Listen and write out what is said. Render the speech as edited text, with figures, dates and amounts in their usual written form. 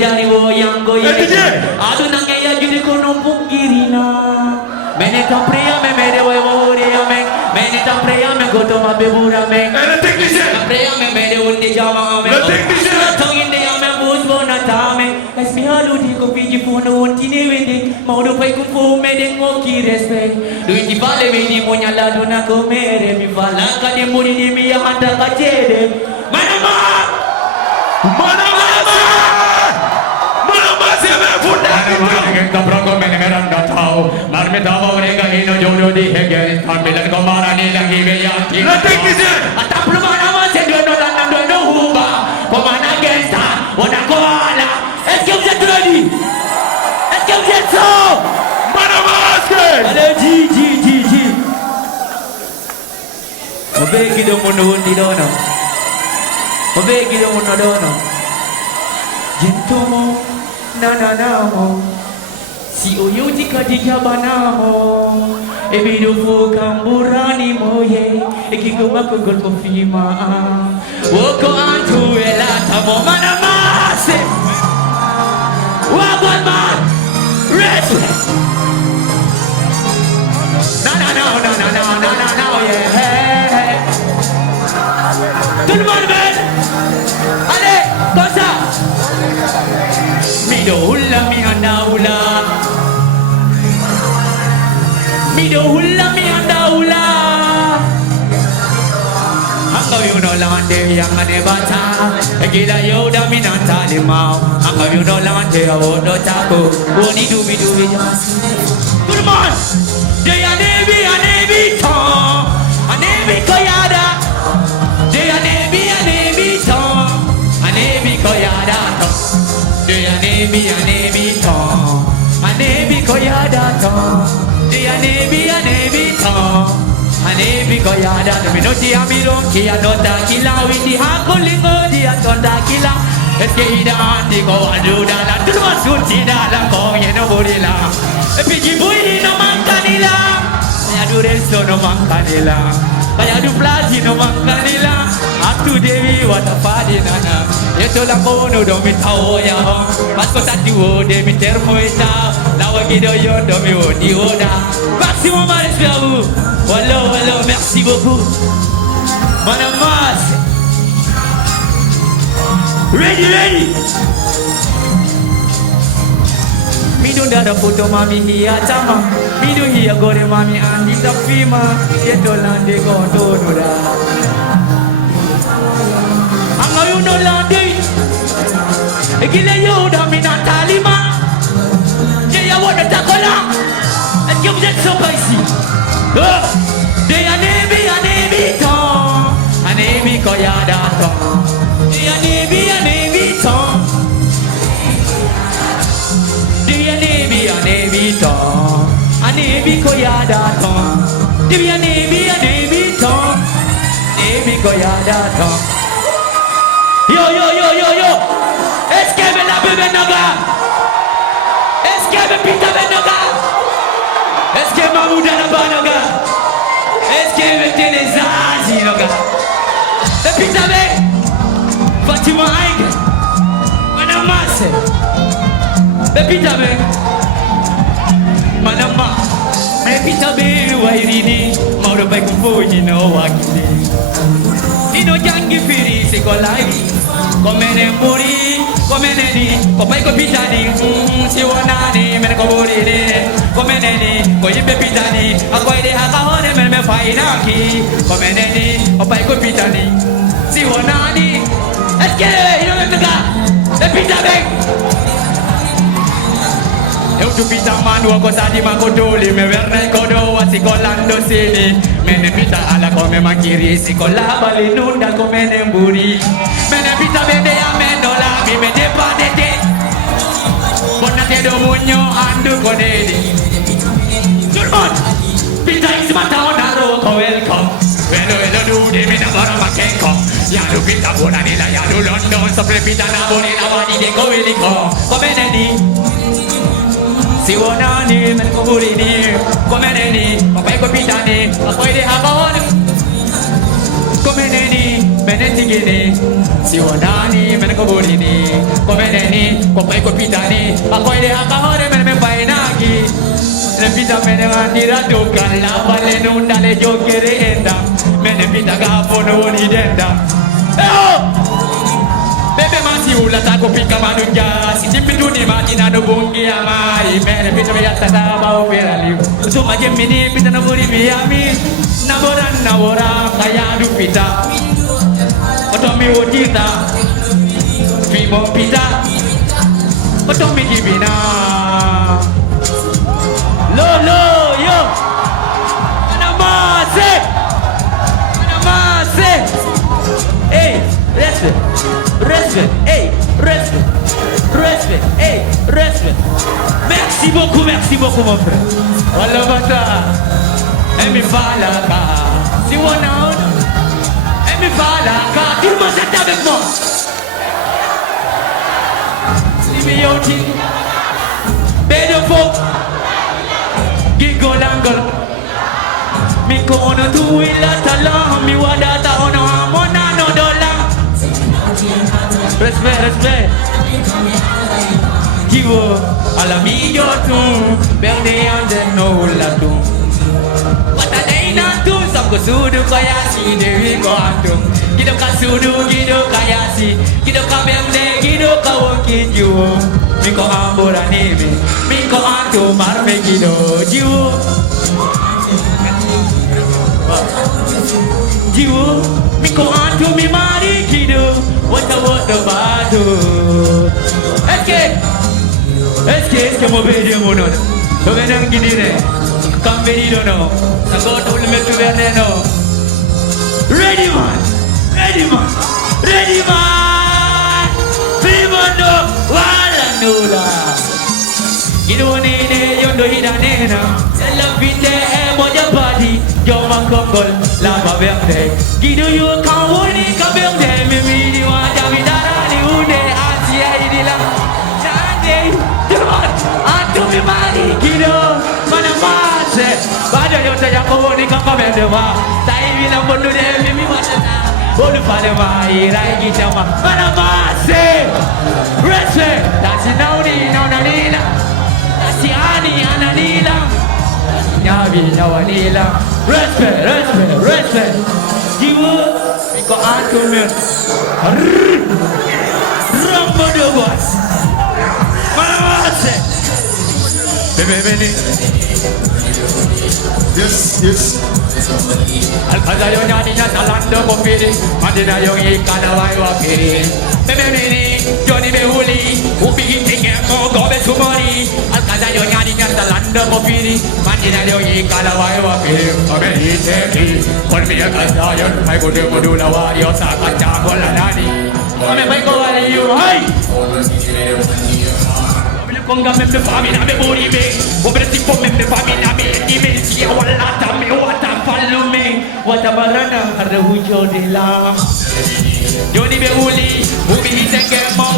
jari wo yang goye. Adu nangaya judi kono pungkirina. Mene tampreya me mere wo woreya me. Mene tampreya me goto ma bebura me. Tampreya me mere unde jama me. Tonginde ya me buzbo na tame. Esmi halu di ko piji fono ontine wende. Maudo pai kumpu me dengo ki respect. Duiti vale vedi monya ladu na ko mere mi vala kane muri ni mi ya handa kacede. Manama se me funda ke kabrango me ngeranda tau mar me dawa orega hino jodo di hege kambilan ko marani lagi be ya ki ata plumana ma se do no huba ko mana gesta ona ko ala est-ce que vous êtes ready est-ce que vous êtes chaud manama allez ji obegi do mono di dono obegi do mono dono jintomo nananamo si oyuti kadija banamo ebido fu kamburani moye ekigoma kugol kofima woko antu elata mo manamase wagwan man respect no yeah tout le monde ben allez comme ça Mido hula mi anda hula Angkau yuno lande yang ane bata Gila yoda minanta limau Angkau yuno lande awodo taku Woni dubi Come on Dey anebi ton Anebi koyada Dey anebi ton Anebi koyada ton Dey anebi ton Anebi koyada ton Dey anebi ton Anebi koyada ton Minuti amiron kia nota kila Windi hakulingo dia tonda kila Eske ida andi ko aduda la Turma sunti dala ko yeno burila Piji bui no mankanila Kaya du resto no mankanila Kaya du plaji no mankanila Atu dewi watafadi nana Yeto la kono do mi tao ya ho Pasko tati wo de mi termo ita Lawa gido yo do mi wo di oda Maximum respect à vous Wallo merci beaucoup Madame Mas Ready Mido dada foto mami hiya tama Mido hiya gore mami andi tafima Yeto lande kondo noda Anga yuno lande Egile yoda minanta lima Jeya wada takola Est-ce que vous êtes sympa ici Dey anebi ton Anebi koyada ton Dey anebi ton Dey anebi ton Anebi koyada ton Dey anebi ton Anebi koyada ton Yo Est-ce que me la bebe naga Est-ce que me pita benoga Est-ce que Mahmouda na banoga Est-ce que me tenezazi noga E pita be Fatima Aige Manamase E pita be Manama E pita be wairini Mauro bai kufuji no wakili Ino jangi firi sikolai Komene muri Komene ni Kopai ko pitani Si wonani Men ko burine Komene ni Ko yipe pitani Akoy de haka hone Men me fainaki Komene ni Kopai ko pitani Si wonani Eskele Ino me tuka E pitame Eu tu pita manu ako sadi makodoli Me verne kodo wasi kolando sini Mene pita ala kome makiri Si kola bali nunda kome nemburi Mene pita bende ya menola Mi me depa dete Bona te do munyo andu konedi Turmon Pita ismata onaro ko welcome Velo du de mi na bara makenko Ya du pita bona nila ya du London Sopre pita na boni na wadi de ko wiliko Kome neni Si wonani men ko burini Kome neni Papai ko pitani Akoy de habon Kome neni Menetigini Si wonani men ko burini Kome neni ikut pita ni Aku ide akahore men painagi Ne pita menengani radukan Lapale nundale jokere enda Mene pita gapono woni denda Bebe masi ula tako pika manuja Siti piduni mati na do bungi amai Mene pita me yatta da ba operali Suma gemini pita na buri miami Nabora kaya du pita Otomi wodita Fimo pita Otomi gibina Lo yo Anamase Hey Respect Hey Respect Hey Respect Merci beaucoup mon frère Wallah bata Emi falaka Si wana Emi falaka Tout le monde s'attend avec moi Sibiyoti Bedofo Gigolangol Mi kono tuwila talang Mi wadata ono amona no dola Respect Kivo Alamiyo tu Berde ande no la tu Patadaina tu Sabko sudu kaya si Dewi ko antum Gido ka sudu Gido kaya si Gido ka berde Gido ka wokin juo Miko ambura nimi Miko antum Marme gido juo Jiwo Miko antum Mi mari gido Wata badu Eske mo bede mo non To benang gini ne Kam venido no Nago to metu verne no Ready man Primondo wala nula Gido ne yondo hidane na Sela vite moja body Joma kongol lava verde Gido yo kawoni kaberde Mimi di wajah bidara ni ude Asia idila Jande Tuhan Atu mi mari Gido Mana mase Bada yote ya kawoni kaberde wa Tai bilang bondo de mimi watana Bodo pada mai rai kita ma Mana mase Rese Tasi nauni nauna nila Tasi ani ananila Nyabi nawanila Respect Jiwa Iko atu men Rambo de bos Mana mase Bebe ni Yes. Al-Qaza yung nyaninya talando ko pili Mandina yung ikanaway wapiri Mememini, Johnny Behuli Upigin tingin mo, gobe sumori Al-Qaza yung nyaninya talando ko pili Mandina yung ikanaway wapiri Kameni teki Kolmiya kasayon May kudu lawa Yo sa kacang wala nani Kame may kawali yung Hay! Kung gamit na famina me buri me Obreti po me famina me Ime siya walata me Wata follow me Wata barana Harda hujo de la Joni be uli Ubi hitenge mo